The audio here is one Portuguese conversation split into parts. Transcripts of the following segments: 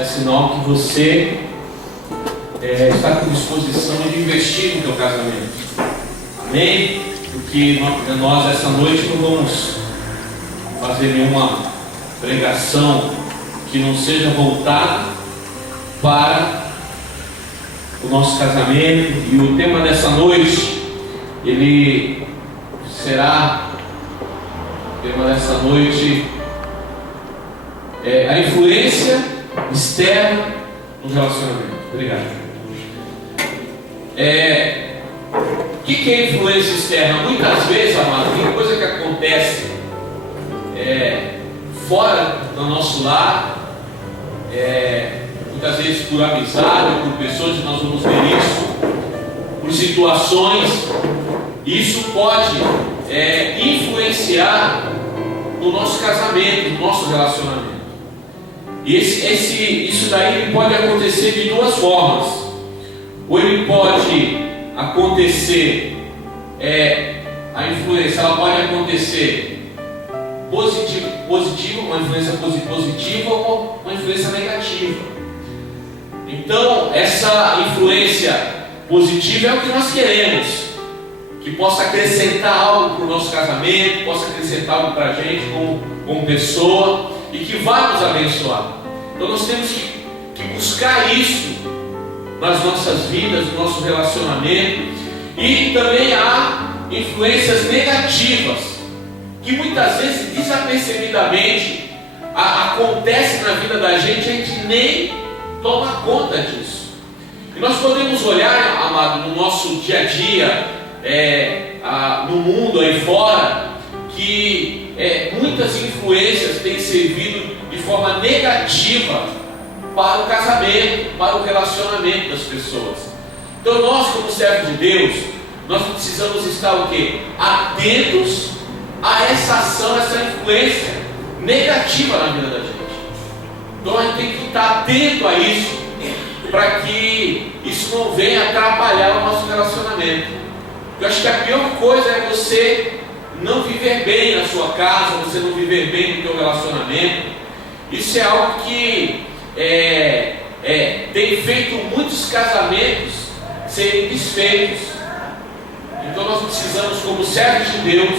é sinal que você está com disposição de investir no teu casamento. Amém? Porque nós essa noite não vamos fazer nenhuma pregação que não seja voltada para o nosso casamento. E o tema dessa noite, ele será, o tema dessa noite é a influência externa no relacionamento. Obrigado. O que é influência externa? Muitas vezes, amado, tem coisa que acontece fora do nosso lar, muitas vezes por amizade, por pessoas que nós vamos ver isso, por situações. Isso pode influenciar no nosso casamento, no nosso relacionamento. Isso daí pode acontecer de duas formas. Ou ele pode acontecer, a influência, ela pode acontecer positiva, uma influência positiva ou uma influência negativa. Então, essa influência positiva é o que nós queremos, que possa acrescentar algo para o nosso casamento, possa acrescentar algo para a gente como pessoa e que vai nos abençoar. Então nós temos que buscar isso nas nossas vidas, no nosso relacionamento. E também há influências negativas que muitas vezes desapercebidamente acontecem na vida da gente, a gente nem toma conta disso. E nós podemos olhar, amado, no nosso dia a dia, no mundo aí fora, que muitas influências têm servido de forma negativa para o casamento, para o relacionamento das pessoas. Então nós, como servos de Deus, nós precisamos estar o quê? Atentos a essa ação, essa influência negativa na vida da gente. Então a gente tem que estar atento a isso, para que isso não venha atrapalhar o nosso relacionamento. Eu acho que a pior coisa é você não viver bem na sua casa, você não viver bem no teu relacionamento. Isso é algo que tem feito muitos casamentos serem desfeitos. Então nós precisamos, como servos de Deus,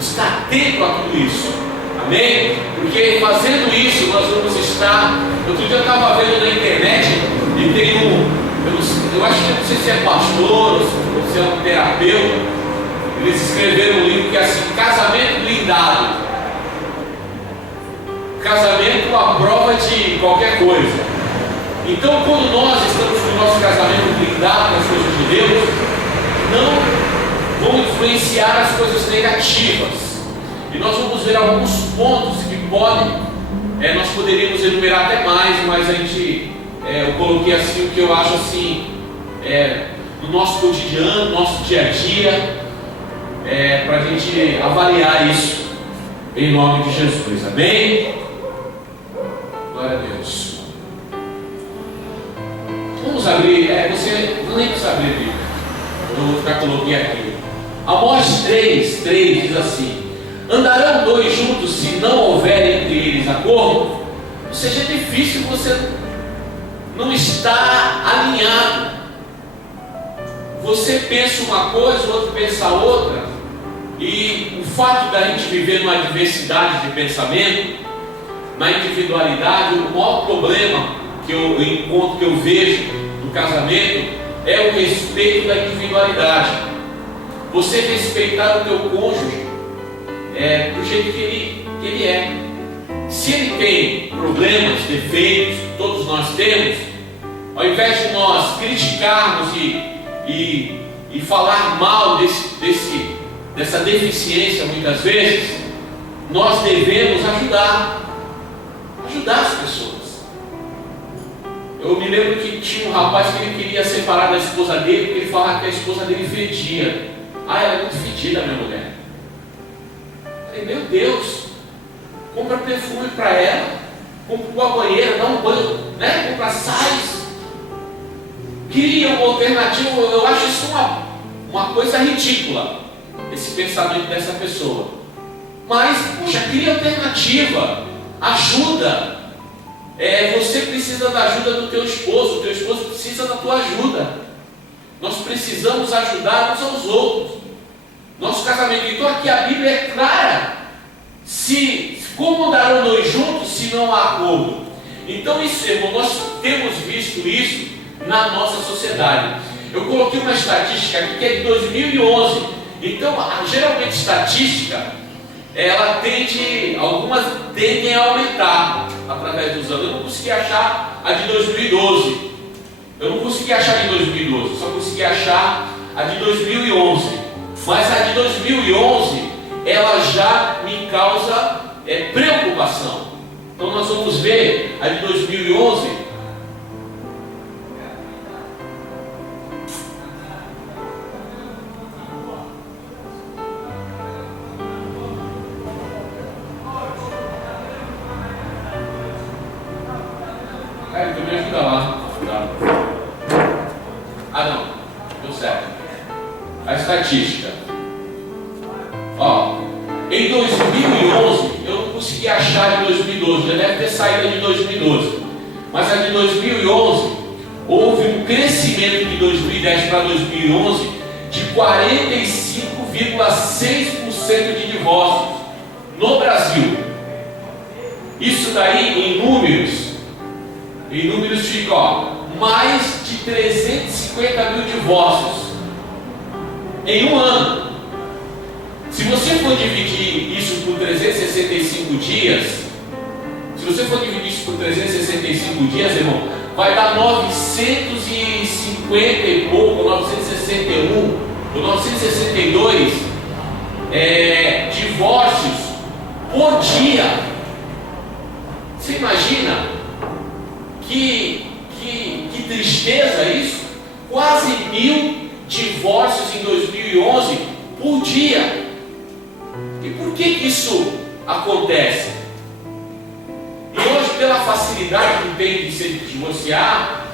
estar atento a tudo isso. Amém? Porque fazendo isso nós vamos estar. Outro dia eu estava vendo na internet e tem eu acho que não sei se é pastor ou se é um terapeuta. Eles escreveram um livro que é assim: Casamento Blindado. Casamento à prova de qualquer coisa. Então, quando nós estamos com o nosso casamento blindado nas coisas de Deus, não vão influenciar as coisas negativas. E nós vamos ver alguns pontos que podem, nós poderíamos enumerar até mais, mas a gente, eu coloquei assim o que eu acho assim, no nosso cotidiano, no nosso dia a dia, para a gente avaliar isso, em nome de Jesus. Amém? Glória a Deus. Vamos abrir, você não nem precisa abrir a Bíblia, eu já coloquei aqui. Amós 3:3 diz assim: andarão dois juntos se não houver entre eles acordo? Ou seja, é difícil você não estar alinhado. Você pensa uma coisa, o outro pensa outra, e o fato da gente viver numa diversidade de pensamento, na individualidade, o maior problema que eu encontro, que eu vejo no casamento, é o respeito da individualidade. Você respeitar o teu cônjuge do jeito que ele é. Se ele tem problemas, defeitos, todos nós temos, ao invés de nós criticarmos e falar mal dessa deficiência muitas vezes, nós devemos ajudar as pessoas. Eu me lembro que tinha um rapaz que ele queria separar da esposa dele, porque ele falava que a esposa dele fedia. Ela é muito fedida, minha mulher. Eu falei, meu Deus, compra perfume para ela, compra uma banheira, dá um banho, compra sais. Cria uma alternativa. Eu acho isso uma coisa ridícula, esse pensamento dessa pessoa. Mas, puxa, cria alternativa, ajuda. Você precisa da ajuda do teu esposo, o teu esposo precisa da tua ajuda. Nós precisamos ajudar uns aos outros. Nosso casamento, então aqui a Bíblia é clara. Como andarão dois juntos se não há acordo? Então isso, irmão, nós temos visto isso na nossa sociedade. Eu coloquei uma estatística aqui que é de 2011. Então, geralmente estatística, algumas tendem a aumentar através dos anos. Eu não consegui achar a de 2012. Só consegui achar a de 2011. Mas a de 2011, ela já me causa preocupação. Então nós vamos ver a de 2011. Então me ajuda lá. Não, deu certo. A estatística. Em 2011, eu não consegui achar de 2012, já deve ter saído de 2012. Mas a de 2011, houve um crescimento de 2010 para 2011 de 45,6% de divórcios no Brasil. Isso daí em números fica, mais de 350 mil divórcios em um ano. Se você for dividir isso por 365 dias, irmão, vai dar 950 e pouco, 961 ou 962 divórcios por dia. Você imagina que tristeza isso? Quase 1.000 divórcios em 2011 por dia. E por que isso acontece? E hoje, pela facilidade que tem de se divorciar,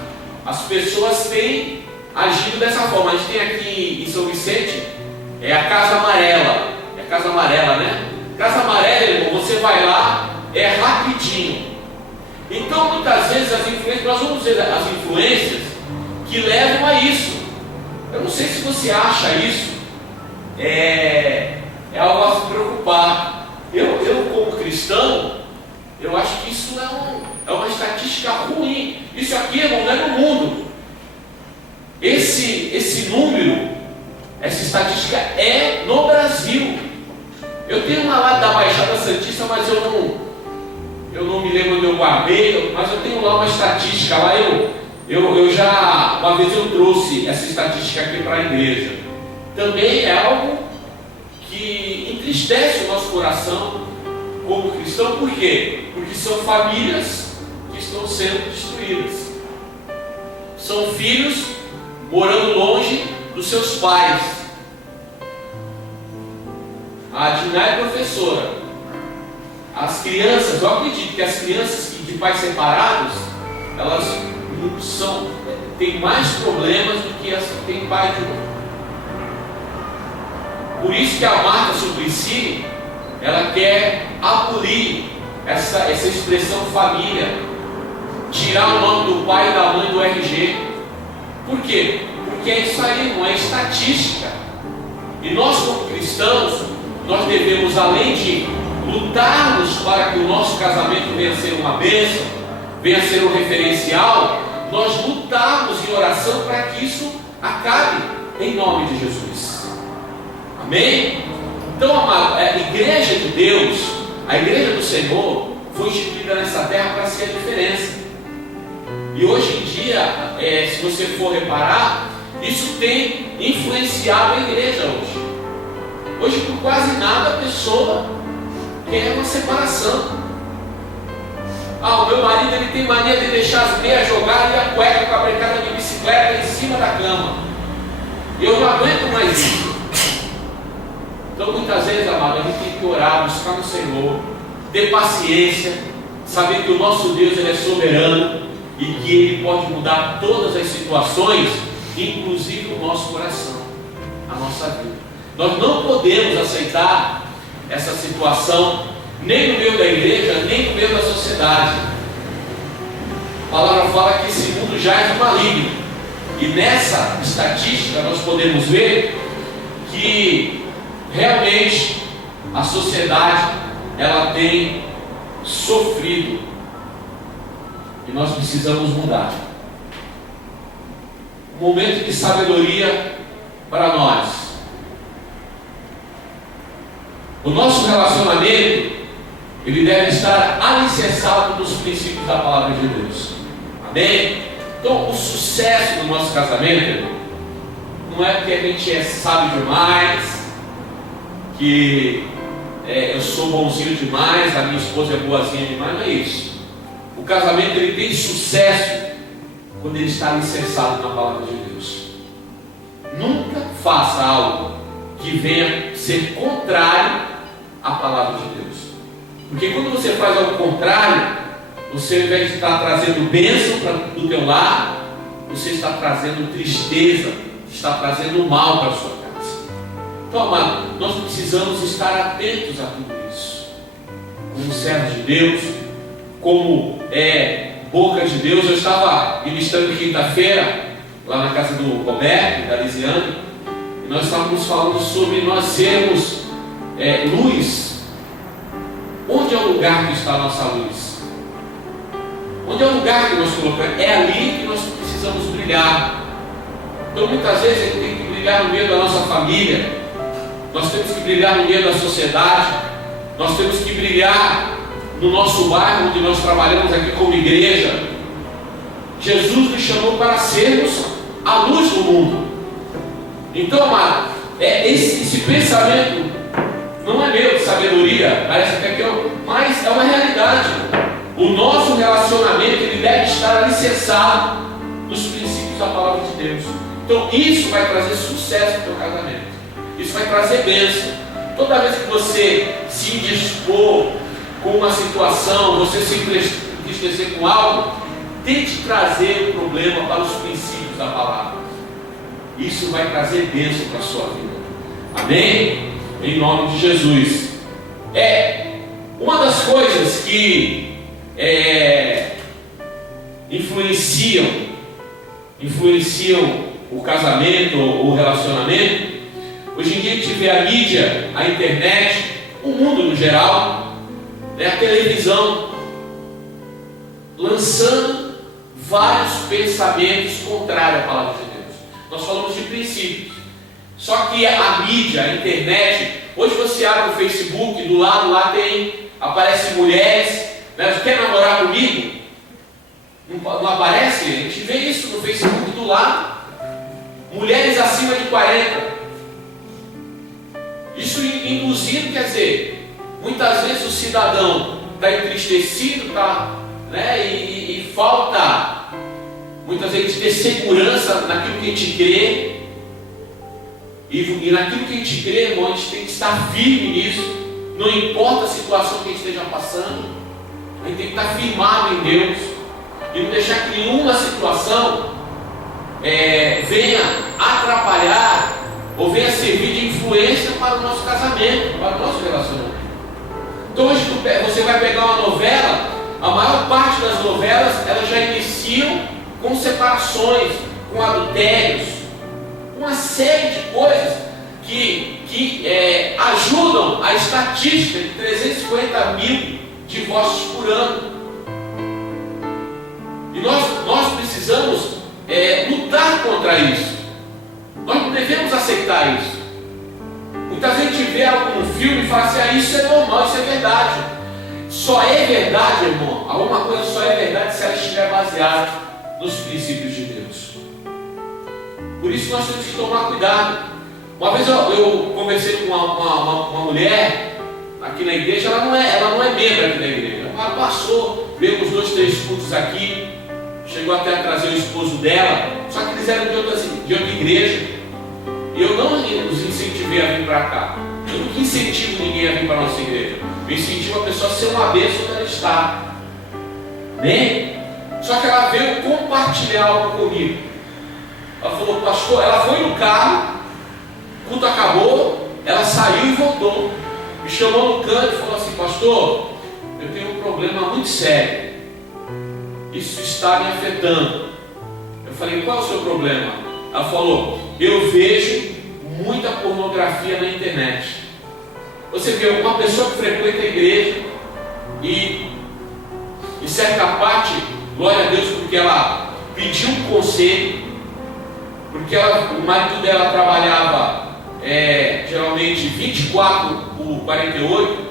as pessoas têm agido dessa forma. A gente tem aqui em São Vicente a Casa Amarela. É a Casa Amarela, né? Casa Amarela, irmão, você vai lá, é rapidinho. Então, muitas vezes, nós vamos ver as influências que levam a isso. Eu não sei se você acha isso algo a se preocupar. Eu como cristão, eu acho que isso é uma estatística ruim. Isso aqui, irmão, não é no mundo. Esse número, essa estatística é no Brasil. Eu tenho uma lá da Baixada Santista, mas eu não me lembro onde eu guardei, mas eu tenho lá uma estatística lá. Uma vez eu trouxe essa estatística aqui para a igreja. Também é algo que entristece o nosso coração como cristão. Por quê? Porque são famílias que estão sendo destruídas. São filhos morando longe dos seus pais. A Diná é professora. As crianças, eu acredito que as crianças de pais separados, elas têm mais problemas do que as que têm pai de um. Por isso que a Marta Suplicy, ela quer abolir essa expressão família, tirar o nome do pai e da mãe do RG. Por quê? Porque é isso aí, não é estatística. E nós, como cristãos, nós devemos, além de lutarmos para que o nosso casamento venha a ser uma bênção, venha a ser um referencial, nós lutarmos em oração para que isso acabe, em nome de Jesus. Amém? Então, amado, a igreja de Deus, a igreja do Senhor, foi instituída nessa terra para ser a diferença. E hoje em dia, se você for reparar, isso tem influenciado a igreja hoje. Hoje, por quase nada, a pessoa quer uma separação. O meu marido, ele tem mania de deixar as meias jogadas e a cueca com a brincadeira de bicicleta em cima da cama. Eu não aguento mais isso. Então, muitas vezes, amado, a gente tem que orar, buscar no Senhor, ter paciência, saber que o nosso Deus, ele é soberano e que Ele pode mudar todas as situações, inclusive o nosso coração, a nossa vida. Nós não podemos aceitar essa situação, nem no meio da igreja, nem no meio da sociedade. A palavra fala que esse mundo já é maligno. E nessa estatística nós podemos ver que realmente a sociedade ela tem sofrido. E nós precisamos mudar. Um momento de sabedoria para nós. O nosso relacionamento ele deve estar alicerçado nos princípios da palavra de Deus. Amém? Então, o sucesso do nosso casamento não é porque a gente é sábio demais, que eu sou bonzinho demais, a minha esposa é boazinha demais, não é isso. O casamento ele tem sucesso quando ele está alicerçado na palavra de Deus. Nunca faça algo que venha ser contrário à palavra de Deus. Porque quando você faz algo contrário, você, ao invés de estar trazendo bênção para o teu lar, você está trazendo tristeza, está trazendo mal para a sua casa. Então, amado, nós precisamos estar atentos a tudo isso. Como servos de Deus, como boca de Deus. Eu estava ministrando quinta-feira, lá na casa do Roberto, da Lisiane, e nós estávamos falando sobre nós sermos luz. Onde é o lugar que está a nossa luz? Onde é o lugar que nós colocamos? É ali que nós precisamos brilhar. Então muitas vezes a gente tem que brilhar no meio da nossa família, nós temos que brilhar no meio da sociedade, nós temos que brilhar no nosso bairro onde nós trabalhamos aqui como igreja. Jesus nos chamou para sermos a luz do mundo. Então, amado, esse pensamento não é meu de sabedoria, parece até que mas é uma realidade. O nosso relacionamento ele deve estar alicerçado nos princípios da palavra de Deus. Então isso vai trazer sucesso no teu casamento. Isso vai trazer bênção. Toda vez que você se indispor com uma situação, você se entristecer com algo, tente trazer o problema para os princípios da palavra. Isso vai trazer bênção para a sua vida. Amém? Em nome de Jesus. Uma das coisas que influenciam o casamento ou o relacionamento. Hoje em dia a gente vê a mídia, a internet, o mundo no geral, a televisão lançando vários pensamentos contrários à palavra de Deus. Nós falamos de princípios. Só que a mídia, a internet, hoje você abre o Facebook, do lado lá aparecem mulheres, quer namorar comigo? Não aparece? A gente vê isso no Facebook do lado. Mulheres acima de 40. Isso induzindo, quer dizer, muitas vezes o cidadão está entristecido, e falta muitas vezes ter segurança naquilo que a gente crê. E naquilo que a gente crê, irmão, a gente tem que estar firme nisso. Não importa a situação que a gente esteja passando, a gente tem que estar firmado em Deus. E não deixar que nenhuma situação venha atrapalhar ou venha servir de influência para o nosso casamento, para o nosso relacionamento. Então hoje você vai pegar uma novela, a maior parte das novelas elas já iniciam com separações, com adultérios, uma série de coisas que ajudam a estatística de 350 mil divórcios por ano. E nós precisamos lutar contra isso. Nós não devemos aceitar isso. Muitas vezes a gente vê algo no filme e fala assim, isso é normal, isso é verdade. Só é verdade, irmão, alguma coisa só é verdade se ela estiver baseada nos princípios de Deus. Por isso nós temos que tomar cuidado. Uma vez eu conversei com uma mulher aqui na igreja, ela não é membro aqui da igreja. Ela passou, veio uns 2, 3 cultos aqui, chegou até a trazer o esposo dela, só que eles eram de outra igreja. E eu não os incentivei a vir para cá. Eu nunca incentivo ninguém a vir para a nossa igreja. Eu incentivo a pessoa a ser uma bênção onde ela está. Né? Só que ela veio compartilhar algo comigo. Ela falou, pastor, ela foi no carro, o culto acabou, ela saiu e voltou. Me chamou no canto e falou assim, pastor, eu tenho um problema muito sério. isso está me afetando. Eu falei, qual é o seu problema? Ela falou, eu vejo muita pornografia na internet. Você vê uma pessoa que frequenta a igreja e, em certa parte, glória a Deus, porque ela pediu um conselho, porque o marido dela trabalhava geralmente 24 por 48,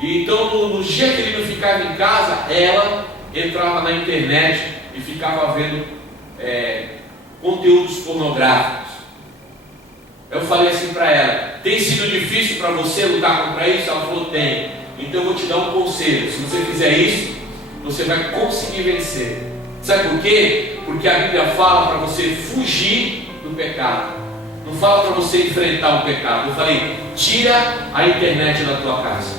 e então no dia que ele não ficava em casa, ela entrava na internet e ficava vendo conteúdos pornográficos. Eu falei assim para ela, tem sido difícil para você lutar contra isso? Ela falou, tem. Então eu vou te dar um conselho, se você fizer isso, você vai conseguir vencer. Sabe por quê? Porque a Bíblia fala para você fugir do pecado, não fala para você enfrentar o pecado. Eu falei, tira a internet da tua casa,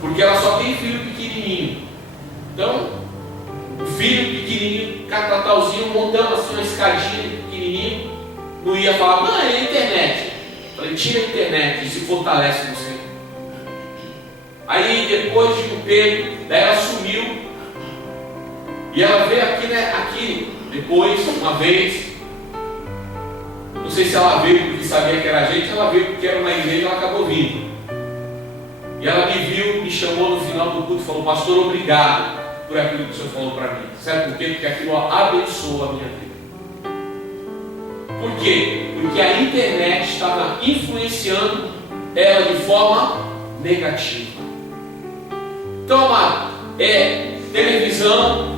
porque ela só tem filho pequenininho. Então, o filho pequenininho, catatalzinho, montando assim uma escadinha pequenininho, não ia falar, mãe, é a internet. Eu falei, tira a internet e se fortalece você. Aí depois de um tempo, daí ela sumiu. E ela veio aqui depois, uma vez. Não sei se ela veio porque sabia que era a gente, ela veio porque era uma igreja e ela acabou vindo. E ela me viu, me chamou no final do culto e falou, pastor, obrigado por aquilo que o senhor falou para mim. Sabe por quê? Porque aquilo abençoa a minha vida. Por quê? Porque a internet estava influenciando ela de forma negativa. Então, amado, televisão,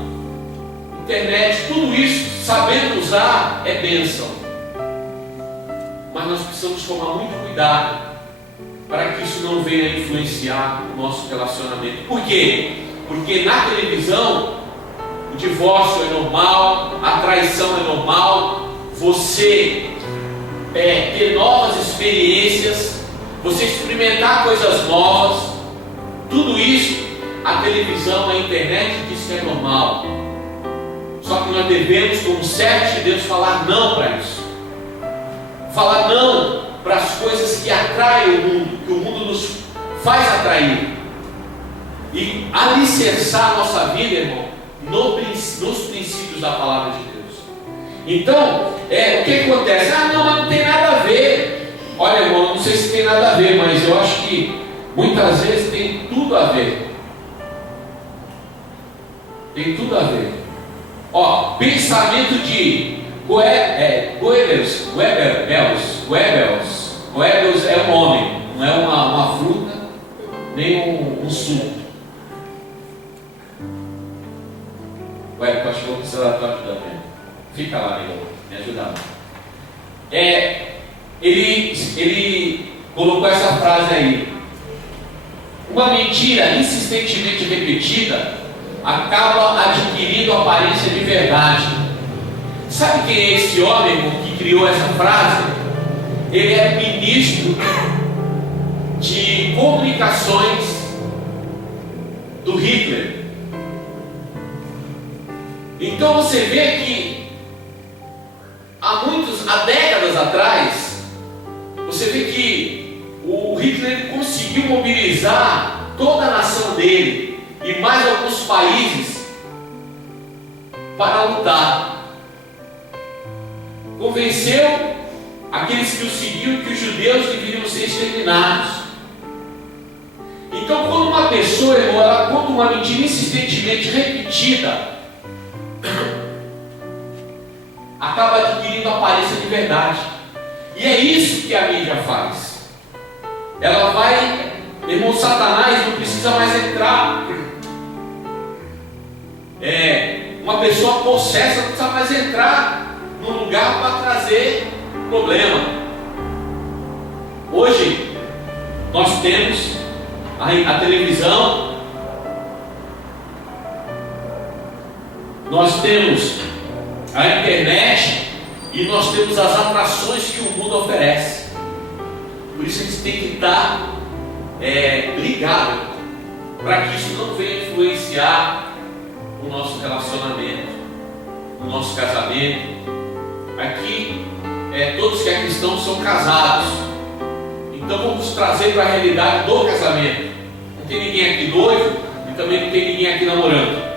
internet, tudo isso, sabendo usar, é bênção. Mas nós precisamos tomar muito cuidado para que isso não venha influenciar o nosso relacionamento. Por quê? Porque na televisão, o divórcio é normal, a traição é normal, você ter novas experiências, você experimentar coisas novas, tudo isso, a televisão, a internet diz que é normal. Só que nós devemos, como servos de Deus, falar não para isso. Falar não para as coisas que atraem o mundo, que o mundo nos faz atrair. E alicerçar a nossa vida, irmão, nos princípios da palavra de Deus. Então, o que acontece? Não, mas não tem nada a ver. Olha, irmão, não sei se tem nada a ver, mas eu acho que muitas vezes tem tudo a ver. Tem tudo a ver. Pensamento de Goebbels é um homem, não é uma fruta, nem um suco. Eu acho que vou precisar da tua ajuda mesmo. Fica lá, amigo, me ajudar. Ele colocou essa frase aí. Uma mentira insistentemente repetida acaba adquirindo aparência de verdade. Sabe quem é esse homem que criou essa frase? Ele é ministro de comunicações do Hitler. Então você vê que há décadas atrás, você vê que o Hitler conseguiu mobilizar toda a nação dele e mais alguns países para lutar. Convenceu aqueles que o seguiam que os judeus deveriam ser exterminados. Então, quando uma pessoa, irmão, ela conta uma mentira insistentemente repetida, acaba adquirindo aparência de verdade. E é isso que a mídia faz. Ela vai, irmão, Satanás não precisa mais entrar. Uma pessoa possessa não precisa mais entrar num lugar para trazer problema. Hoje nós temos a televisão, nós temos a internet e nós temos as atrações que o mundo oferece. Por isso a gente tem que estar ligado para que isso não venha influenciar o nosso relacionamento, o nosso casamento. Aqui todos que é cristãos são casados, então vamos trazer para a realidade do casamento. Não tem ninguém aqui noivo e também não tem ninguém aqui namorando.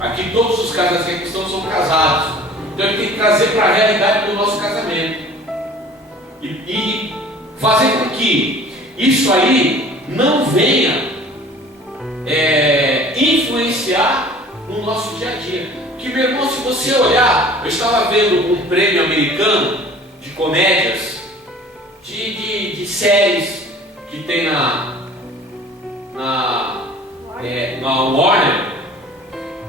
Aqui todos os casais que aqui estão são casados. Então ele tem que trazer para a realidade do nosso casamento. E fazer com que isso aí não venha influenciar no nosso dia a dia. Porque, meu irmão, se você olhar, eu estava vendo um prêmio americano de comédias, de séries que tem na Warner,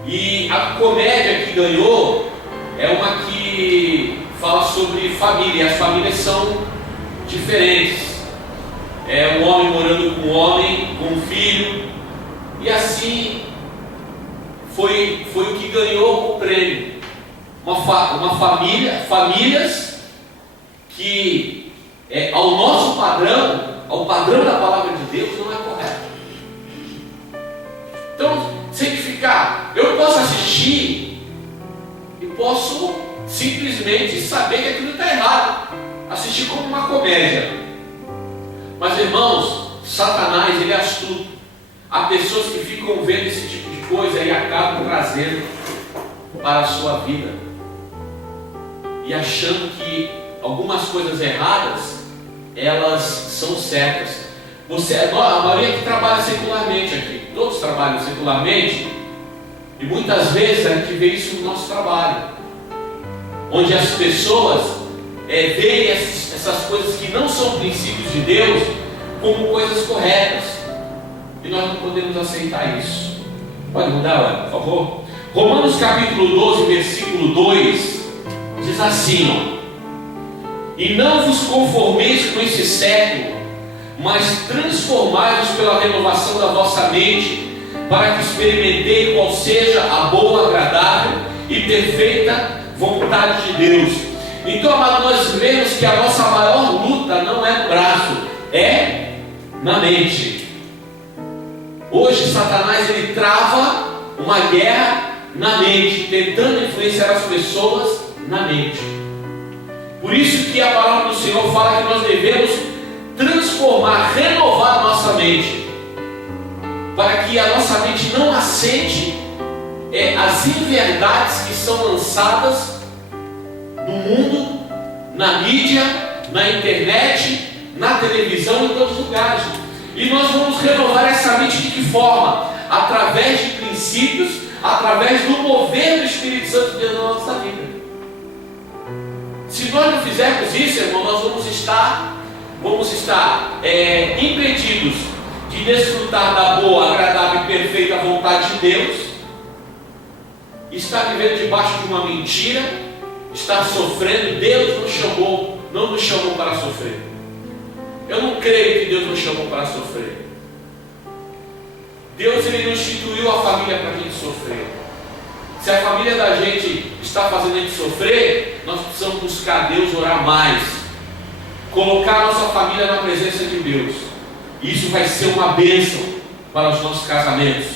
e a comédia que ganhou é uma que fala sobre família. As famílias são diferentes. É um homem morando com um homem, com um filho, e assim foi o que ganhou o prêmio. Famílias que ao nosso padrão, ao padrão da palavra de Deus, não é correto. Então, sem ficar, eu posso assistir e posso simplesmente saber que aquilo está errado, assistir como uma comédia. Mas, irmãos, Satanás, ele é astuto. Há pessoas que ficam vendo esse tipo de coisa e acabam trazendo para a sua vida e achando que algumas coisas erradas, elas são certas. A maioria que trabalha secularmente aqui, todos trabalham secularmente, e muitas vezes a gente vê isso no nosso trabalho, onde as pessoas veem essas coisas que não são princípios de Deus como coisas corretas, e nós não podemos aceitar isso. Pode mudar, por favor? Romanos capítulo 12, versículo 2 diz assim, e não vos conformeis com esse século, mas transformai-vos pela renovação da vossa mente, para que experimentei qual seja a boa, agradável e perfeita vontade de Deus. Então, amado, nós vemos que a nossa maior luta não é no braço, é na mente. Hoje Satanás, ele trava uma guerra na mente, tentando influenciar as pessoas na mente. Por isso que a palavra do Senhor fala que nós devemos transformar, renovar a nossa mente, para que a nossa mente não aceite as inverdades que são lançadas no mundo, na mídia, na internet, na televisão, em todos os lugares. E nós vamos renovar essa mente de que forma? Através de princípios, através do mover do Espírito Santo de Deus na nossa vida. Se nós não fizermos isso, irmão, nós vamos estar impedidos de desfrutar da boa, agradável e perfeita vontade de Deus, estar vivendo debaixo de uma mentira, estar sofrendo. Deus não nos chamou para sofrer. Eu não creio que Deus nos chamou para sofrer. Deus, ele não instituiu a família para a gente sofrer. Se a família da gente está fazendo a gente sofrer, nós precisamos buscar Deus, orar mais, colocar a nossa família na presença de Deus. Isso vai ser uma bênção para os nossos casamentos,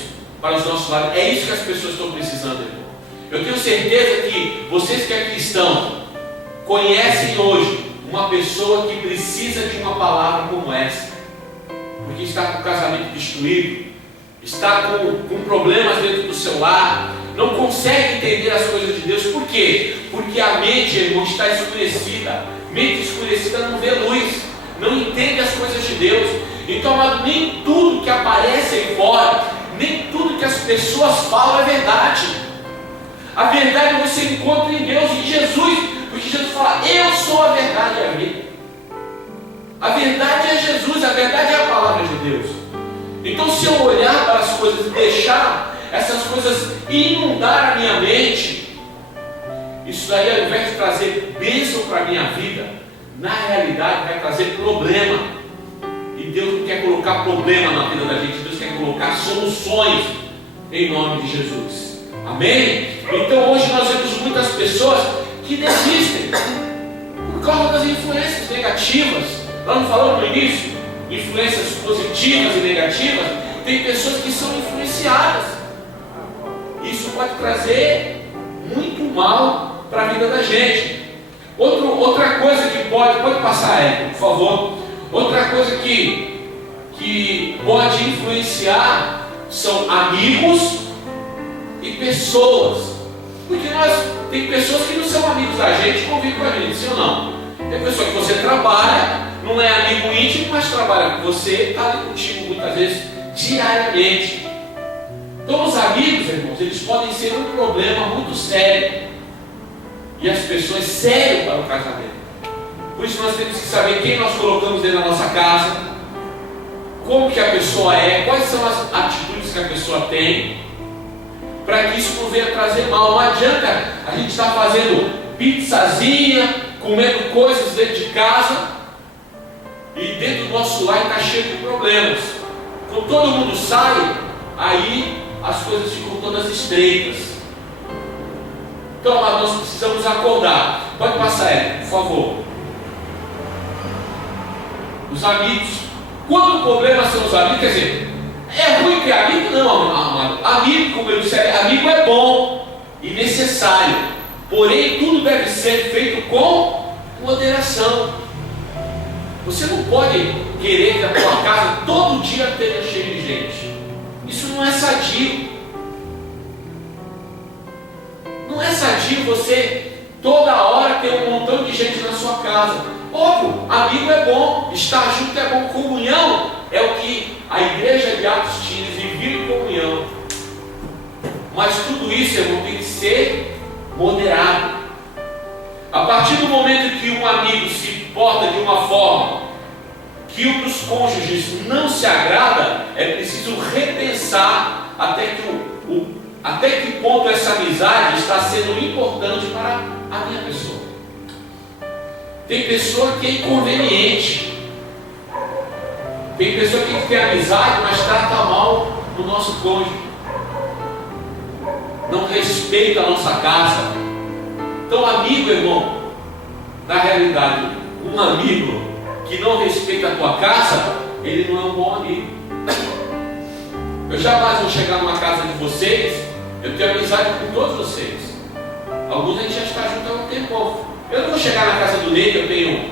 para os nossos lares. É isso que as pessoas estão precisando, irmão. Eu tenho certeza que vocês que aqui estão conhecem hoje uma pessoa que precisa de uma palavra como essa, porque está com o casamento destruído, está com problemas dentro do seu lar, não consegue entender as coisas de Deus. Por quê? Porque a mente, irmão, está escurecida. Mente escurecida não vê luz, não entende as coisas de Deus. Então, amado, nem tudo que aparece aí fora, nem tudo que as pessoas falam é verdade. A verdade você encontra em Deus, em Jesus, porque Jesus fala: eu sou a verdade e a vida. A verdade é Jesus, a verdade é a palavra de Deus. Então, se eu olhar para as coisas e deixar essas coisas inundar a minha mente, isso daí, ao invés de trazer bênção para a minha vida, na realidade vai trazer problema. E Deus não quer colocar problema na vida da gente, Deus quer colocar soluções em nome de Jesus. Amém? Então hoje nós vemos muitas pessoas que desistem por causa das influências negativas. Nós não falamos no início, influências positivas e negativas. Tem pessoas que são influenciadas. Isso pode trazer muito mal para a vida da gente. Outra coisa que pode passar, por favor. Outra coisa que pode influenciar são amigos e pessoas. Porque tem pessoas que não são amigos da gente e convivem com a gente, sim ou não? Tem pessoa que você trabalha, não é amigo íntimo, mas trabalha com você, está ali contigo muitas vezes, diariamente. Então os amigos, irmãos, eles podem ser um problema muito sério. E as pessoas sérias para o casamento. Por isso nós temos que saber quem nós colocamos dentro da nossa casa, como que a pessoa é, quais são as atitudes que a pessoa tem, para que isso não venha trazer mal. Não adianta a gente estar fazendo pizzazinha, comendo coisas dentro de casa, e dentro do nosso lar está cheio de problemas. Quando todo mundo sai, aí as coisas ficam todas estreitas. Então nós precisamos acordar. Pode passar, por favor. Os amigos. Quando o problema são os amigos, quer dizer, é ruim ter amigo? Não, amado. Amigo, como eu disse, amigo é bom e necessário. Porém, tudo deve ser feito com moderação. Você não pode querer que a tua casa todo dia esteja cheia de gente. Isso não é sadio. Não é sadio você toda hora ter um montão de gente na sua casa. Óbvio, amigo é bom, estar junto é bom, comunhão é o que a igreja de Atos tinha, eles viviam em comunhão. Mas tudo isso, irmão, tem que ser moderado. A partir do momento que um amigo se porta de uma forma que um dos cônjuges não se agrada, é preciso repensar até que ponto essa amizade está sendo importante para a minha pessoa. Tem pessoa que é inconveniente. Tem pessoa que tem amizade, mas trata mal o nosso cônjuge. Não respeita a nossa casa. Então, amigo, irmão, na realidade, um amigo que não respeita a tua casa, ele não é um bom amigo. Eu jamais vou chegar numa casa de vocês. Eu tenho amizade com todos vocês. Alguns a gente já está junto há um tempo. Eu não vou chegar na casa do Ney, que eu tenho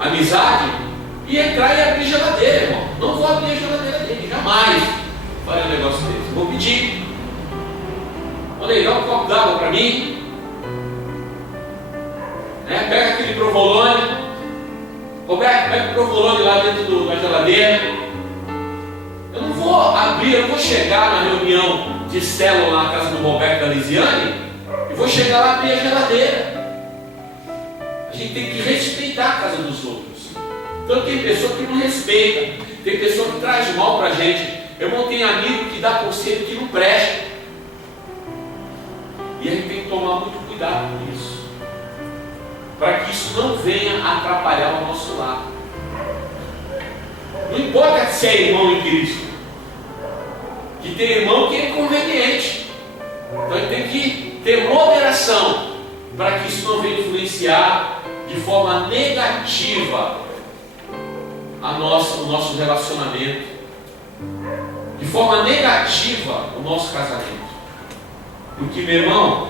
amizade, e entrar e abrir geladeira, irmão. Não vou abrir a geladeira dele, jamais farei um negócio desse. Vou pedir. Ô Ney, dá um copo d'água para mim. Pega aquele provolone. Roberto, pega o provolone lá dentro da geladeira. Eu não vou abrir, eu não vou chegar na reunião de célula na casa do Roberto e da Lisiane e vou chegar lá e abrir a geladeira. A gente tem que respeitar a casa dos outros. Então tem pessoa que não respeita, tem pessoa que traz mal para a gente. Eu não tenho amigo que dá conselho que não presta. E a gente tem que tomar muito cuidado com isso, para que isso não venha atrapalhar o nosso lar. Não importa se é irmão em Cristo, que tem irmão que é inconveniente. Então a gente tem que ter moderação, para que isso não venha influenciar de forma negativa o nosso relacionamento, de forma negativa o nosso casamento. Porque, meu irmão,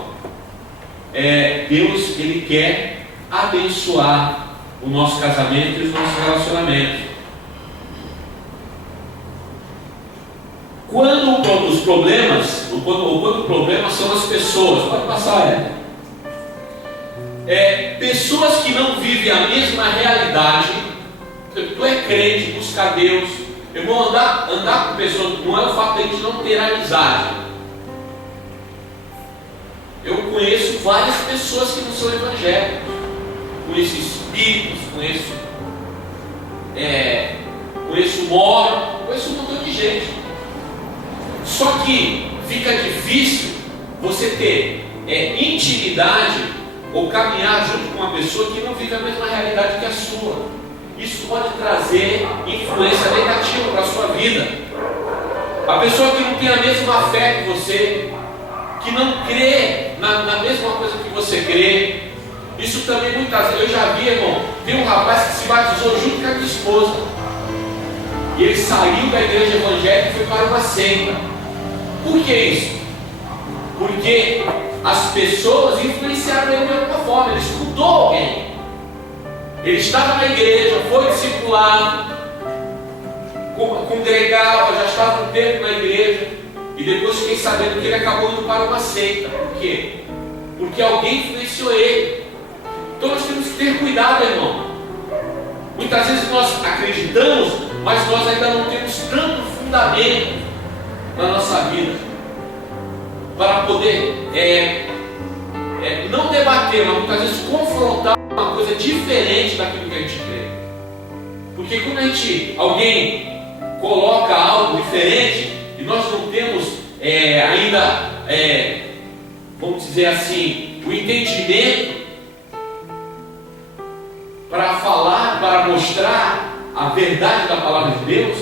Deus, Ele quer abençoar o nosso casamento e os nossos relacionamentos. Quando os problemas, quando o problema são as pessoas, pode passar, pessoas que não vivem a mesma realidade. Tu é crente, busca Deus. Eu vou andar com pessoas, não é o fato de a gente não ter amizade. Eu conheço várias pessoas que não são evangélicos, conheço espíritos, conheço moro, conheço um montão de gente. Só que fica difícil você ter intimidade ou caminhar junto com uma pessoa que não vive a mesma realidade que a sua. Isso pode trazer influência negativa para a sua vida. A pessoa que não tem a mesma fé que você, que não crê na mesma coisa que você crê. Isso também muitas vezes, eu já vi, irmão, tem um rapaz que se batizou junto com a minha esposa. E ele saiu da igreja evangélica e foi para uma seita. Por que isso? Porque as pessoas influenciaram ele de alguma forma, ele escutou alguém. Ele estava na igreja, foi discipulado, congregava, já estava um tempo na igreja, e depois fiquei sabendo que ele acabou indo para uma seita. Por quê? Porque alguém influenciou ele. Então nós temos que ter cuidado, irmão. Muitas vezes nós acreditamos, mas nós ainda não temos tanto fundamento na nossa vida para poder não debater, mas muitas vezes confrontar uma coisa diferente daquilo que a gente crê. Porque quando alguém coloca algo diferente e nós não temos ainda, vamos dizer assim, o entendimento para falar, para mostrar a verdade da palavra de Deus,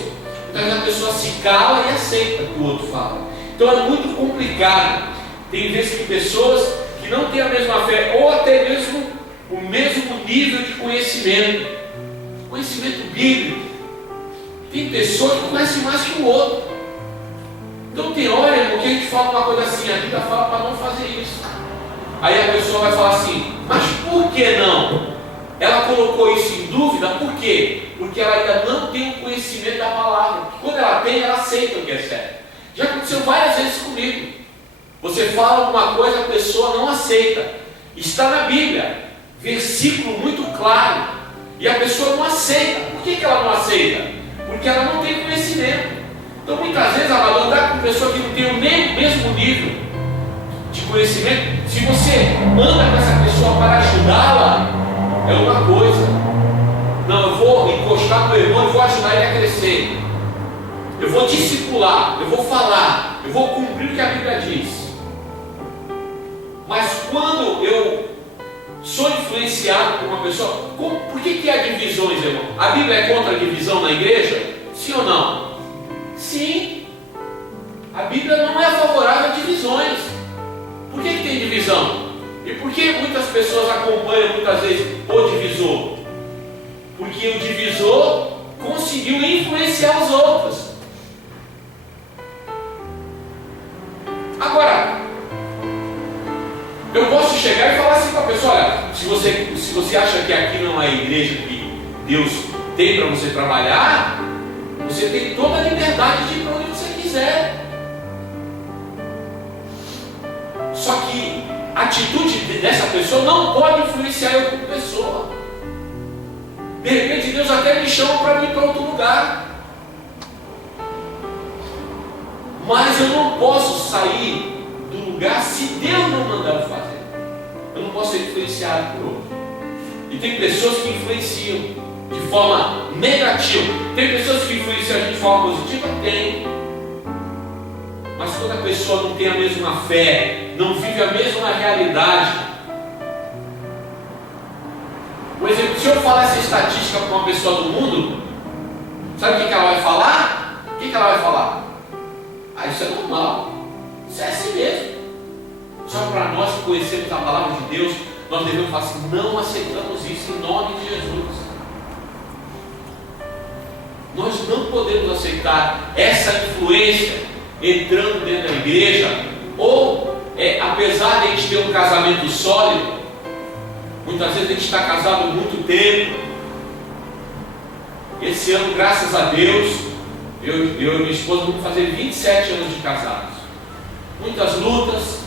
então a pessoa se cala e aceita o que o outro fala. Então é muito complicado. Tem vezes que pessoas que não têm a mesma fé, ou até mesmo o mesmo nível de conhecimento bíblico, tem pessoas que conhecem mais que o outro. Então tem hora, irmão, que a gente fala uma coisa assim, a Bíblia fala para não fazer isso. Aí a pessoa vai falar assim, mas por que não? Ela colocou isso em dúvida, por quê? Porque ela ainda não tem o conhecimento da palavra. Quando ela tem, ela aceita o que é certo. Já aconteceu várias vezes comigo. Você fala alguma coisa, a pessoa não aceita. Está na Bíblia, versículo muito claro, e a pessoa não aceita. Por que ela não aceita? Porque ela não tem conhecimento. Então muitas vezes ela vai andar com pessoa que não tem o mesmo nível de conhecimento. Se você anda com essa pessoa para ajudá-la, é uma coisa. Não, eu vou encostar no meu irmão e vou ajudar ele a crescer. Eu vou discipular, eu vou falar, eu vou cumprir o que a Bíblia diz. Mas quando eu sou influenciado por uma pessoa, por que há divisões, irmão? A Bíblia é contra a divisão na igreja? Sim ou não? Sim. A Bíblia não é favorável a divisões. Por que tem divisão? E por que muitas pessoas acompanham muitas vezes o divisor? Porque o divisor conseguiu influenciar os outros. Agora, eu posso chegar e falar assim para a pessoa, olha, se você acha que aqui não é a igreja que Deus tem para você trabalhar, você tem toda a liberdade de ir para onde você quiser. Só que a atitude dessa pessoa não pode influenciar eu como pessoa. De repente Deus até me chama para ir para outro lugar. Mas eu não posso sair do lugar se Deus não mandar eu fazer. Eu não posso ser influenciado por outro. E tem pessoas que influenciam de forma negativa. Tem pessoas que influenciam a gente de forma positiva? Tem. Mas quando a pessoa não tem a mesma fé, não vive a mesma realidade. Por exemplo, se eu falar essa estatística para uma pessoa do mundo, sabe o que ela vai falar? O que ela vai falar? Ah, isso é normal. Isso é assim mesmo. Só para nós que conhecemos a palavra de Deus, nós devemos falar assim, não aceitamos isso em nome de Jesus. Nós não podemos aceitar essa influência entrando dentro da igreja, ou apesar de a gente ter um casamento sólido, muitas vezes a gente está casado há muito tempo. Esse ano, graças a Deus, eu e minha esposa vamos fazer 27 anos de casados. Muitas lutas,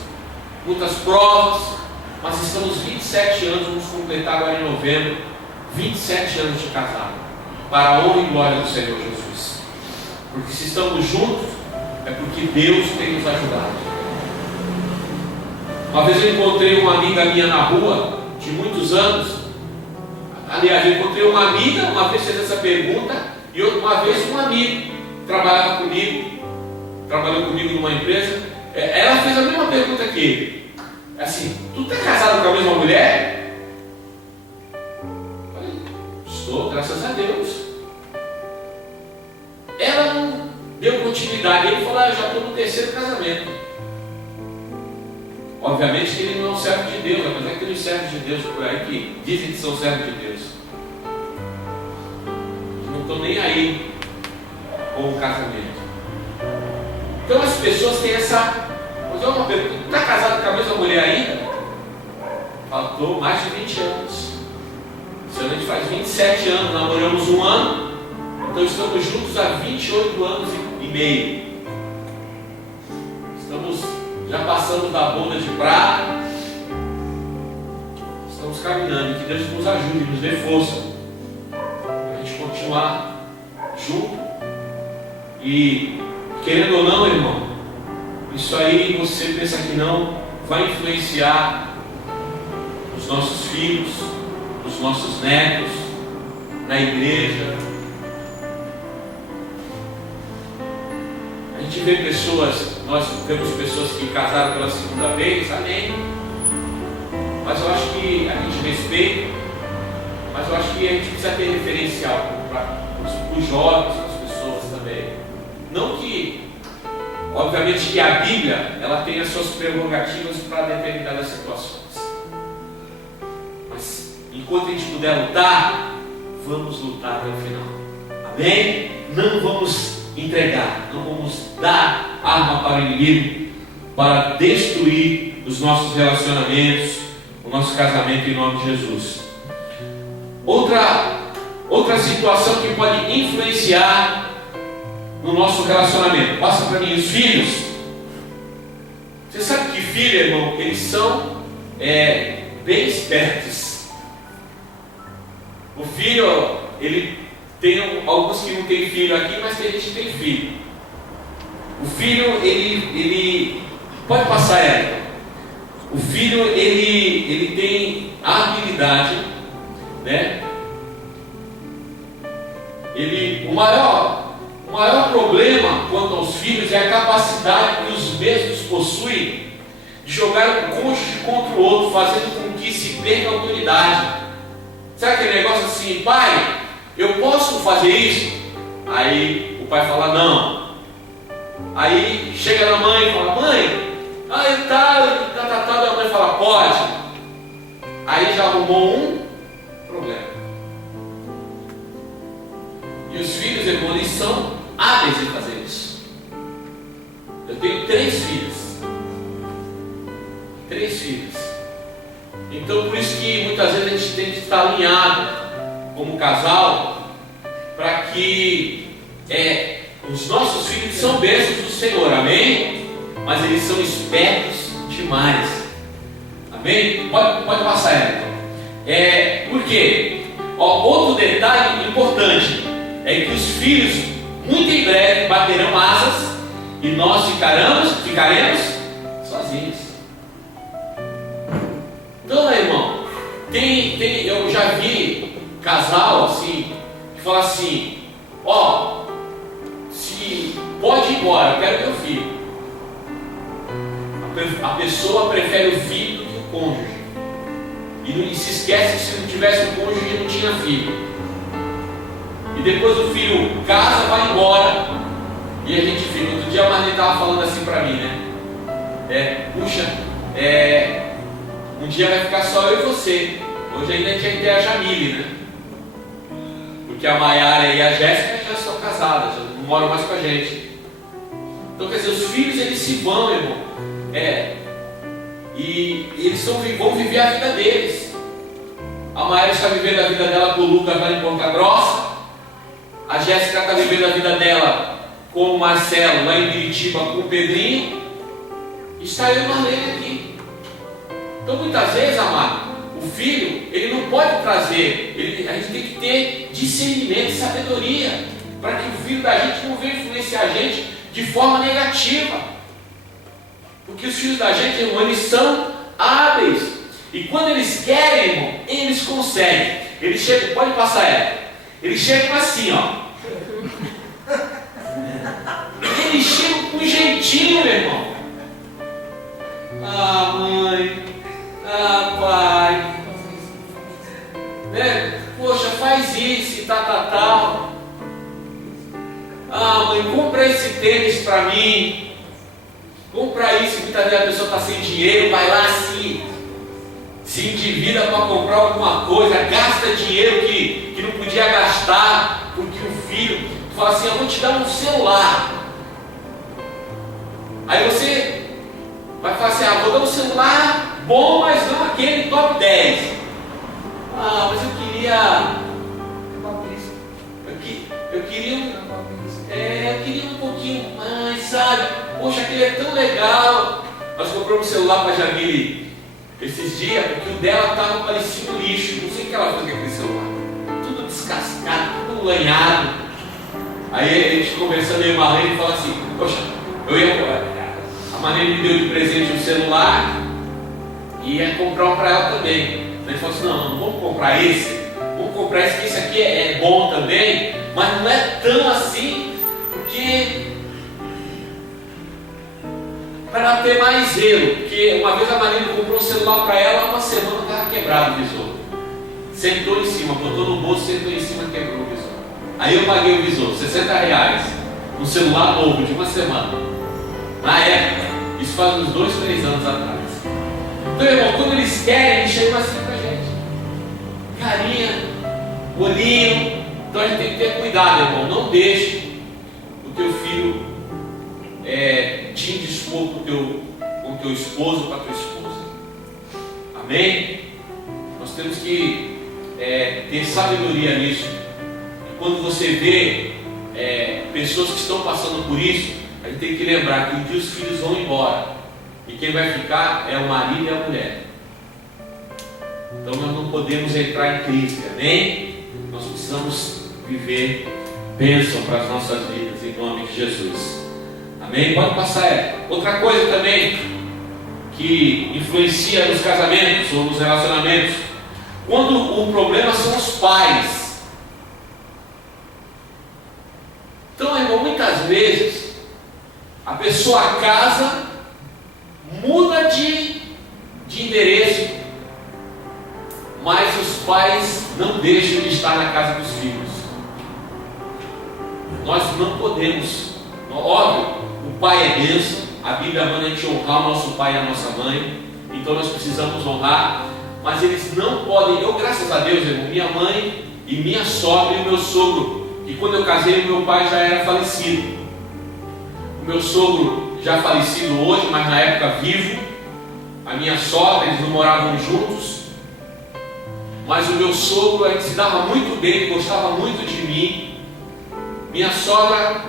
muitas provas, mas estamos 27 anos, vamos completar agora em novembro, 27 anos de casado, para a honra e glória do Senhor Jesus. Porque se estamos juntos, é porque Deus tem nos ajudado. Uma vez eu encontrei uma amiga minha na rua, de muitos anos. Aliás, eu encontrei uma amiga, uma vez fez essa pergunta, e uma vez um amigo trabalhava comigo, trabalhou comigo numa empresa. Ela fez a mesma pergunta que ele. Assim, tu está casado com a mesma mulher? Eu falei, estou, graças a Deus. Ela não deu continuidade. Ele falou, eu já estou no 3º casamento. Obviamente que ele não é um servo de Deus, apesar que tem uns servos de Deus por aí que dizem que são servos de Deus. Não estão nem aí com o casamento. Então as pessoas têm essa. Vou fazer uma pergunta, está casado com a mesma mulher ainda? Faltou mais de 20 anos. Se a gente faz 27 anos, namoramos um ano, então estamos juntos há 28 anos e meio. já passamos da boda de prata, estamos caminhando. Que Deus nos ajude, nos dê força para a gente continuar junto. E querendo ou não, irmão, isso aí você pensa que não vai influenciar os nossos filhos, os nossos netos, na igreja. A gente vê pessoas, nós vemos pessoas que casaram pela segunda vez, amém. Mas eu acho que a gente respeita, mas eu acho que a gente precisa ter referencial para os jovens, para as pessoas também. Não que, obviamente que a Bíblia, ela tem as suas prerrogativas para determinadas situações. Mas, enquanto a gente puder lutar, vamos lutar até o final. Amém? Não vamos entregar, não vamos dar arma para o inimigo, para destruir os nossos relacionamentos, o nosso casamento, em nome de Jesus. Outra situação que pode influenciar no nosso relacionamento. Passa para mim os filhos. Você sabe que filho, irmão, eles são bem espertos. O filho, ele tem alguns que não tem filho aqui, mas tem gente que tem filho. O filho, ele pode passar ela. O filho, ele tem a habilidade, né? O maior problema quanto aos filhos é a capacidade que os mesmos possuem de jogar um cônjuge contra o outro, fazendo com que se perca a autoridade. Sabe aquele negócio assim, pai, eu posso fazer isso? Aí o pai fala, não. Aí chega na mãe e fala, mãe, a mãe fala, pode. Aí já arrumou um problema. E os filhos, irmão, eles são hábeis em fazer isso. Eu tenho 3 filhos. 3 filhos. Então por isso que muitas vezes a gente tem que estar alinhado como casal, para que os nossos filhos são bênçãos do Senhor, amém? Mas eles são espertos demais, amém? Pode passar ela. Por quê? Outro detalhe importante é que os filhos muito em breve baterão asas e nós ficaremos sozinhos. Então, irmão, eu já vi casal assim, que fala assim, se pode ir embora, eu quero meu filho. A pessoa prefere o filho do que o cônjuge. E se esquece que se não tivesse o cônjuge não tinha filho. E depois o filho casa, vai embora. E a gente fica. Outro dia a Marlene estava falando assim para mim, né? Um dia vai ficar só eu e você. Hoje ainda a gente vai ter a Jamile, né? Porque a Maiara e a Jéssica já estão casadas, já não moram mais com a gente. Então, quer dizer, os filhos eles se vão, irmão. E eles vão viver a vida deles. A Maiara está vivendo a vida dela com o Lucas lá em Ponta Grossa. A Jéssica está vivendo a vida dela com o Marcelo lá em Biritiba, com o Pedrinho. E está eu e Marlene aqui. Então muitas vezes, amado, o filho, ele não pode trazer, a gente tem que ter discernimento e sabedoria, para que o filho da gente não venha influenciar a gente de forma negativa. Porque os filhos da gente, irmão, eles são hábeis. E quando eles querem, irmão, eles conseguem. Eles chegam, pode passar ela. Eles chegam assim, ó. Eles chegam com um jeitinho, meu irmão. Ah, mãe. Ah, pai. Né? Poxa, faz isso e tal. Ah, mãe, compra esse tênis para mim. Compra isso. Muitas vezes a pessoa está sem dinheiro, vai lá se endivida para comprar alguma coisa, gasta dinheiro que não podia gastar, porque o filho fala assim, eu vou te dar um celular. Aí você vai falar assim, vou dar um celular bom, mas não aquele top 10. Mas eu queria um pouquinho mais, sabe? Poxa, aquele é tão legal. Nós compramos um celular para a Jamile esses dias, porque o dela estava parecendo lixo. Não sei o que ela fazia com aquele celular. Tudo descascado, tudo lanhado. Aí a gente conversando, eu e Marlene, fala assim: poxa, a Marlene me deu de presente um celular e ia comprar um para ela também. A gente falou assim: não, vamos comprar esse. Vamos comprar esse, que esse aqui é bom também, mas não é tão assim, porque para ter mais zelo. Porque uma vez a Marina comprou um celular para ela, uma semana estava quebrado o visor. Sentou em cima, botou no bolso, sentou em cima, quebrou o visor. Aí eu paguei o visor, R$60, um celular novo de uma semana. Na época, isso faz uns 2, 3 anos atrás. Então, irmão, quando eles querem, eles chegam assim pra gente. Carinha, olhinho. Então a gente tem que ter cuidado, irmão. Não deixe o teu filho te indispor com o teu esposo, com a tua esposa. Amém? Nós temos que ter sabedoria nisso. E quando você vê pessoas que estão passando por isso, a gente tem que lembrar que um dia os filhos vão embora. E quem vai ficar é o marido e a mulher. Então nós não podemos entrar em crise, amém? Nós precisamos viver bênção para as nossas vidas, em nome de Jesus. Amém? Pode passar. Outra coisa também que influencia nos casamentos ou nos relacionamentos, quando o problema são os pais. Então, irmão, muitas vezes a pessoa casa, muda de endereço, mas os pais não deixam de estar na casa dos filhos. Nós não podemos, óbvio, o pai é bênção, a Bíblia manda a gente honrar o nosso pai e a nossa mãe, então nós precisamos honrar, mas eles não podem. Eu, graças a Deus, irmão, minha mãe e minha sogra e o meu sogro, que quando eu casei, o meu pai já era falecido. O meu sogro já falecido hoje, mas na época vivo. A minha sogra, eles não moravam juntos, mas o meu sogro, a gente se dava muito bem, ele gostava muito de mim. Minha sogra,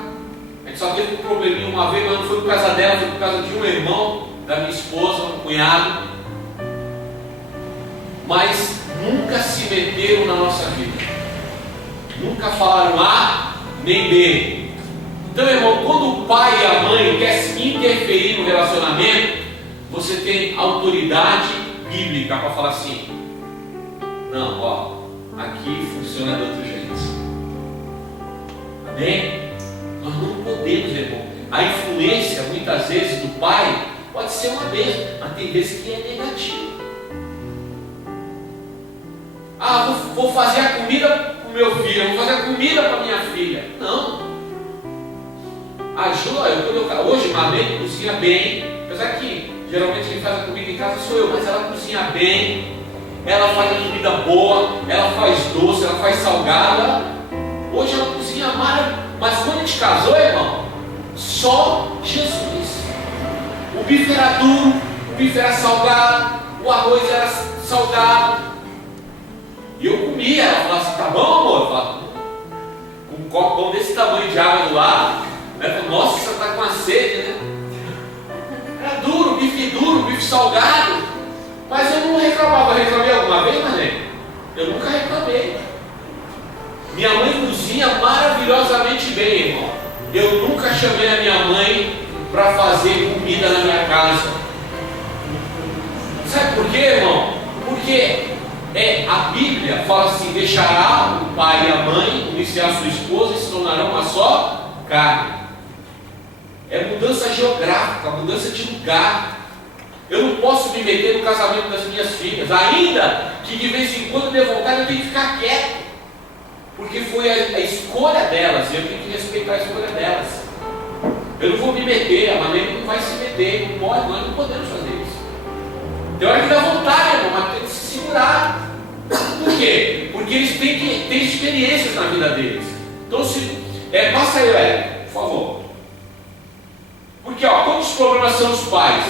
a gente só teve um probleminha uma vez, mas não foi por causa dela, foi por causa de um irmão da minha esposa, um cunhado. Mas nunca se meteram na nossa vida, nunca falaram A nem B. Então, irmão, quando o pai e a mãe querem interferir no relacionamento, você tem autoridade bíblica para falar assim: não, ó, aqui funciona de outro jeito. Amém? Nós não podemos, irmão. A influência, muitas vezes, do pai pode ser uma bênção, mas tem vezes que é negativo. Ah, vou fazer a comida para o meu filho, vou fazer a comida para minha filha. Não. Ajuda, hoje Marlene cozinha bem, apesar que geralmente quem faz a comida em casa sou eu, mas ela cozinha bem, ela faz a comida boa, ela faz doce, ela faz salgada. Hoje ela cozinha maravilhosa, mas quando a gente casou, irmão, só Jesus. O bife era duro, o bife era salgado, o arroz era salgado. E eu comia, ela falava assim: tá bom, amor? Eu falava, com um copão desse tamanho de água do lado. Ela falava: nossa, você está com uma sede, né? Era duro, bife salgado. Mas eu não reclamava. Eu reclamei alguma vez, Marlene? Eu nunca reclamei. Minha mãe cozinha maravilhosamente bem, irmão. Eu nunca chamei a minha mãe para fazer comida na minha casa. Sabe por quê, irmão? Porque a Bíblia fala assim: deixará o pai e a mãe, iniciar sua esposa e se tornarão uma só carne. É mudança geográfica, mudança de lugar. Eu não posso me meter no casamento das minhas filhas, ainda que de vez em quando dê vontade, eu tenho que ficar quieto, porque foi a escolha delas, e eu tenho que respeitar a escolha delas. Eu não vou me meter, a maneira não vai se meter, não pode, nós não podemos fazer isso. Tem hora que dá vontade, irmão, mas tem que se segurar. Por quê? Porque eles têm que ter experiências na vida deles. Então, passa aí, velho, por favor. Porque, quando os problemas são os pais,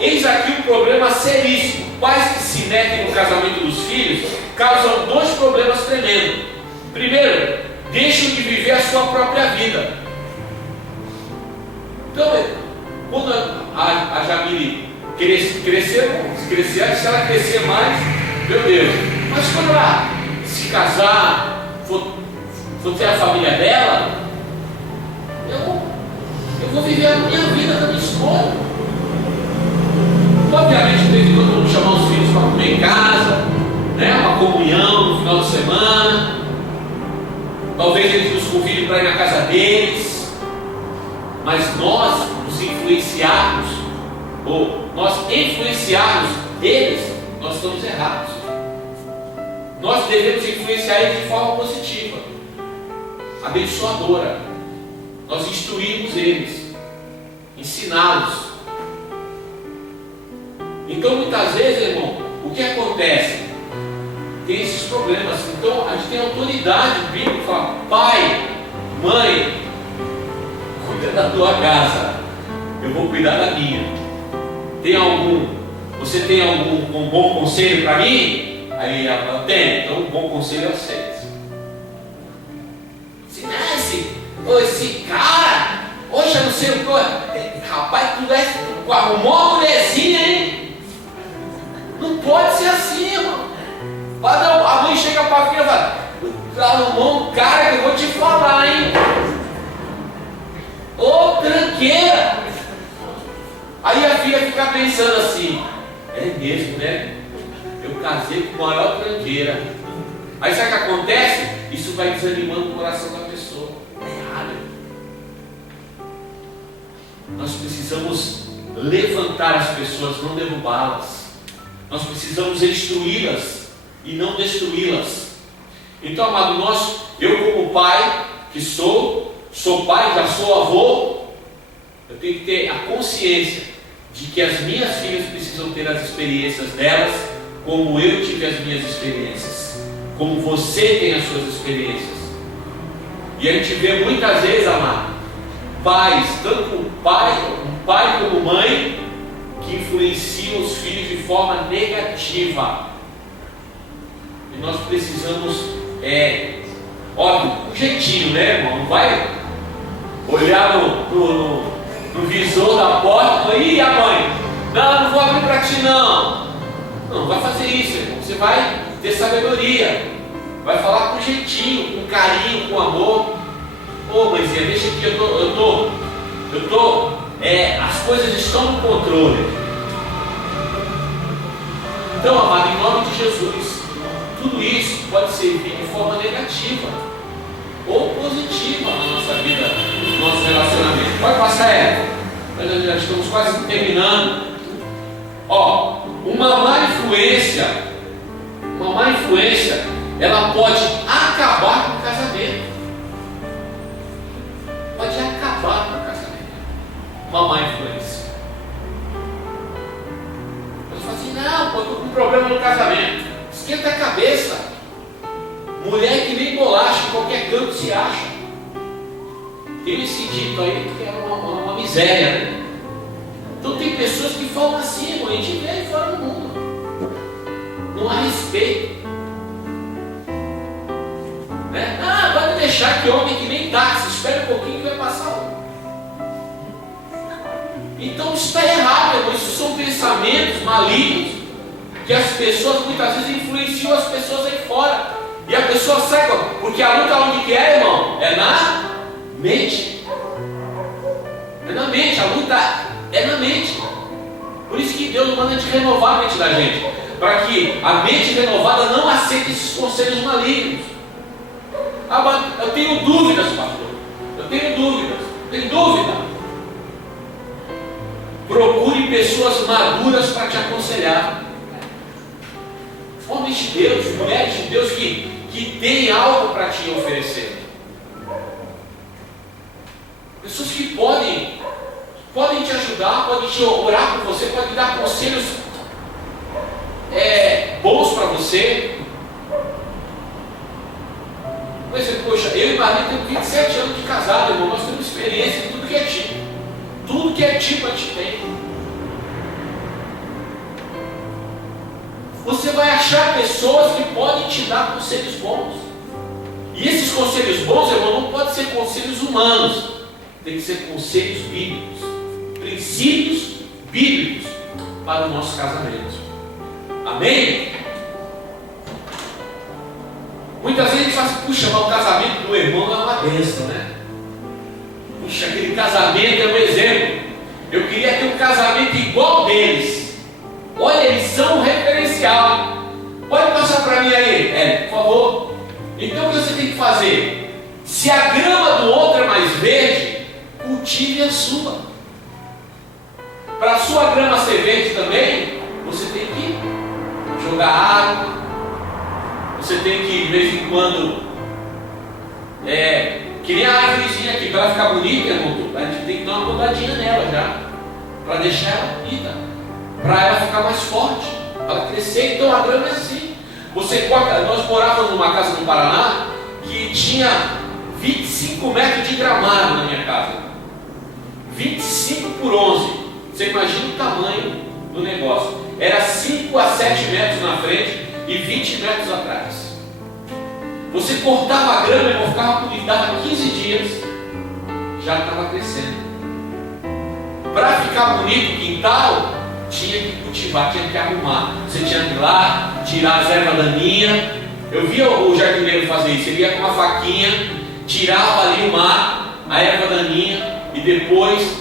eis aqui um problema seríssimo. Pais que se metem no casamento dos filhos causam 2 problemas tremendos. Primeiro, deixam de viver a sua própria vida. Então, Quando a Jamile crescer, se ela crescer mais, meu Deus. Mas quando ela se casar, for ter a família dela, eu vou viver a minha vida da minha escolha. Obviamente, de vez em quando vamos chamar os filhos para comer em casa, né? Uma comunhão no final de semana. Talvez eles nos convidem para ir na casa deles. Mas nós nos influenciarmos, ou nós influenciarmos eles, nós estamos errados. Nós devemos influenciar eles de forma positiva, abençoadora. Nós instruímos eles, ensiná-los. Então, muitas vezes, irmão, o que acontece? Tem esses problemas. Então, a gente tem autoridade bíblica que fala: pai, mãe, cuida da tua casa, eu vou cuidar da minha. Você tem algum bom conselho para mim? Aí ela tem, então um bom conselho eu aceito. Esse cara, hoje eu não sei o que, rapaz, tu arrumou uma mulherzinha, hein? Não pode ser assim, irmão. A mãe chega para a filha e fala: tu arrumou um cara que eu vou te falar, hein? Ô, tranqueira! Aí a filha fica pensando assim: é mesmo, né? Eu casei com a maior tranqueira. Aí sabe o que acontece? Isso vai desanimando o coração da pessoa. É errado. Nós precisamos levantar as pessoas, não derrubá-las. Nós precisamos instruí-las e não destruí-las. Então, amado, eu como pai, que sou pai, já sou avô, eu tenho que ter a consciência de que as minhas filhas precisam ter as experiências delas, como eu tive as minhas experiências, como você tem as suas experiências. E a gente vê muitas vezes, amado, pais, tanto um pai como mãe, que influenciam os filhos de forma negativa. E nós precisamos, óbvio, um jeitinho, né, irmão? Não vai olhar no visor da porta e falar: ih, a mãe, não vou abrir para ti não. Não vai fazer isso, irmão. Você vai ter sabedoria, vai falar com jeitinho, com carinho, com amor. Ô, mãezinha, deixa aqui, as coisas estão no controle. Então, amado, em nome de Jesus, tudo isso pode servir de forma negativa ou positiva na nossa vida, no nosso relacionamento. Pode passar, nós já estamos quase terminando. Uma má influência, ela pode acabar com o casamento. Pode acabar com o casamento. Uma má influência. Você fala assim: não, eu estou com um problema no casamento. Esquenta a cabeça. Mulher que nem bolacha, em qualquer canto se acha. Tem esse dito aí que é uma miséria, né? Então tem pessoas que falam assim, irmão, a gente vê aí fora do mundo. Não há respeito. Né? Vai me deixar que homem que nem táxi, espera um pouquinho que vai passar um. Então isso está errado, irmão. Isso são pensamentos malignos que as pessoas muitas vezes influenciam as pessoas aí fora. E a pessoa sai, porque a luta onde que é, irmão? É na mente. É na mente, a luta é na mente. Por isso que Deus manda a gente renovar a mente da gente, para que a mente renovada não aceite esses conselhos malignos. Mas eu tenho dúvidas, pastor. Eu tenho dúvidas. Tem dúvida? Procure pessoas maduras para te aconselhar. Homens de Deus, mulheres de Deus que têm algo para te oferecer. Pessoas que podem te ajudar, podem te orar por você, podem dar conselhos bons para você. Por exemplo, poxa, eu e Maria temos 27 anos de casado, irmão. Nós temos experiência em tudo que é tipo. Tudo que é tipo a gente tem. Você vai achar pessoas que podem te dar conselhos bons. E esses conselhos bons, irmão, não podem ser conselhos humanos. Tem que ser conselhos bíblicos. princípios bíblicos para o nosso casamento. Amém? Muitas vezes a gente fala assim, puxa, mas o casamento do irmão é uma bênção, né? Puxa, aquele casamento é um exemplo. Eu queria ter um casamento igual deles. Olha, eles são um referencial. Pode passar para mim aí, por favor. Então o que você tem que fazer? Se a grama do outro é mais verde, cultive a sua. Para a sua grama ser verde também, você tem que jogar água. Você tem que, de vez em quando, que nem a árvorezinha aqui, para ela ficar bonita, irmão, a gente tem que dar uma podadinha nela já, para deixar ela bonita, para ela ficar mais forte, para ela crescer. Então a grama é assim. Você corta, nós morávamos numa casa no Paraná que tinha 25 metros de gramado na minha casa. 25 por 11. Você imagina o tamanho do negócio. Era 5 a 7 metros na frente e 20 metros atrás. Você cortava a grama, irmão, ficava bonito, dava 15 dias, já estava crescendo. Para ficar bonito o quintal, tinha que cultivar, tinha que arrumar. Você tinha que ir lá, tirar as ervas daninhas. Eu via o jardineiro fazer isso. Ele ia com uma faquinha, tirava ali o mato, a erva daninha, e depois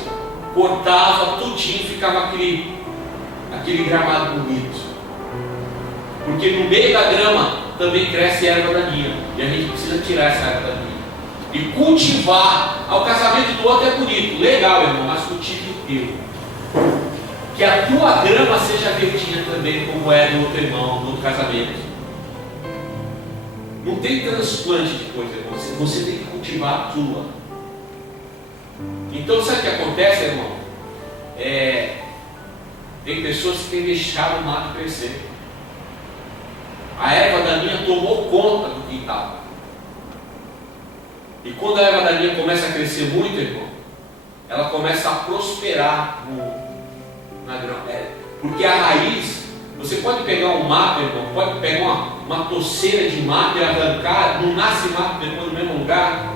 cortava tudinho, ficava aquele gramado bonito. Porque no meio da grama também cresce erva daninha, e a gente precisa tirar essa erva daninha e cultivar. O casamento do outro é bonito, legal, irmão, mas cultive o teu. Que a tua grama seja verdinha também, como é do outro irmão, do outro casamento. Não tem transplante de coisa, irmão. Você tem que cultivar a tua. Então, sabe o que acontece, irmão? Tem pessoas que têm deixado o mato crescer. A erva daninha tomou conta do quintal. E quando a erva daninha começa a crescer muito, irmão, ela começa a prosperar na grama. Porque a raiz, você pode pegar um mato, irmão, pode pegar uma toceira de mato e arrancar, não nasce mato depois no mesmo lugar.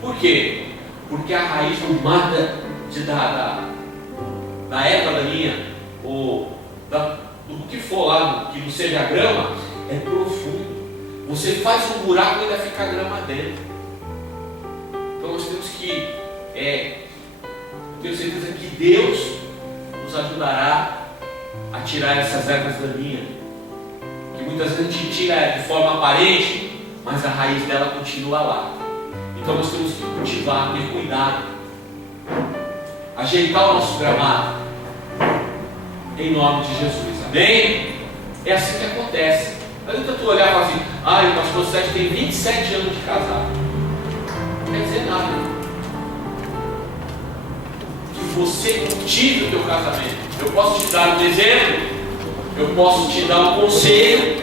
Por quê? Porque a raiz do mato da erva daninha, ou do que for lá, que não seja grama, é profundo. Você faz um buraco e ainda fica a grama dentro. Então nós temos que, tenho certeza que Deus nos ajudará a tirar essas ervas daninhas, que muitas vezes a gente tira de forma aparente, mas a raiz dela continua lá. Então nós temos que cultivar, ter cuidado, ajeitar o nosso gramado, em nome de Jesus, amém? É assim que acontece. Não adianta tu olhar e falar assim, o pastor Sérgio tem 27 anos de casado. Não quer dizer nada. Que você cultive o teu casamento. Eu posso te dar um exemplo, eu posso te dar um conselho,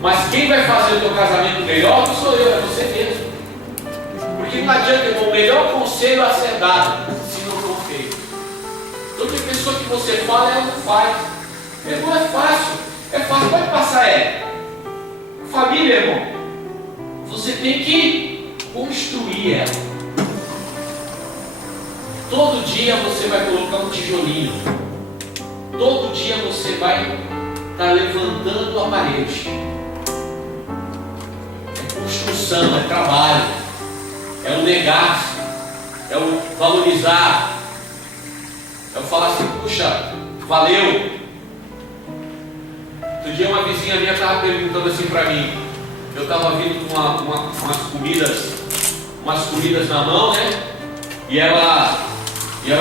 mas quem vai fazer o teu casamento melhor não sou eu, é você mesmo. Porque não adianta, irmão, o melhor conselho a ser dado se não for feito. Então tem pessoa que você fala e ela não faz. Irmão, é fácil. É fácil, pode passar, família, irmão, você tem que construir ela. Todo dia você vai colocar um tijolinho. Todo dia você vai estar levantando a parede. É construção, é trabalho, é o negar, é o valorizar, é o falar assim, puxa, valeu. Outro dia uma vizinha minha estava perguntando assim para mim, eu estava vindo com umas comidas na mão, né? E ela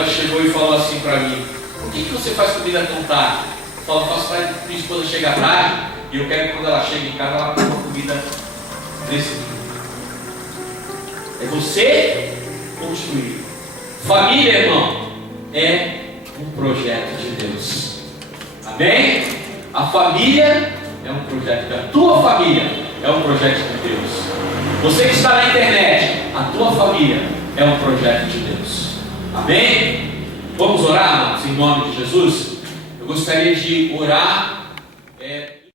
chegou e falou assim para mim, por que você faz comida tão tarde? Eu falo, faço para minha esposa chegar tarde, e eu quero que quando ela chega em casa, ela coma comida desse tipo. É você construir. Família, irmão, é um projeto de Deus. Amém? A família é um projeto, a tua família é um projeto de Deus. Você que está na internet, a tua família é um projeto de Deus. Amém? Vamos orar, amados, em nome de Jesus? Eu gostaria de orar.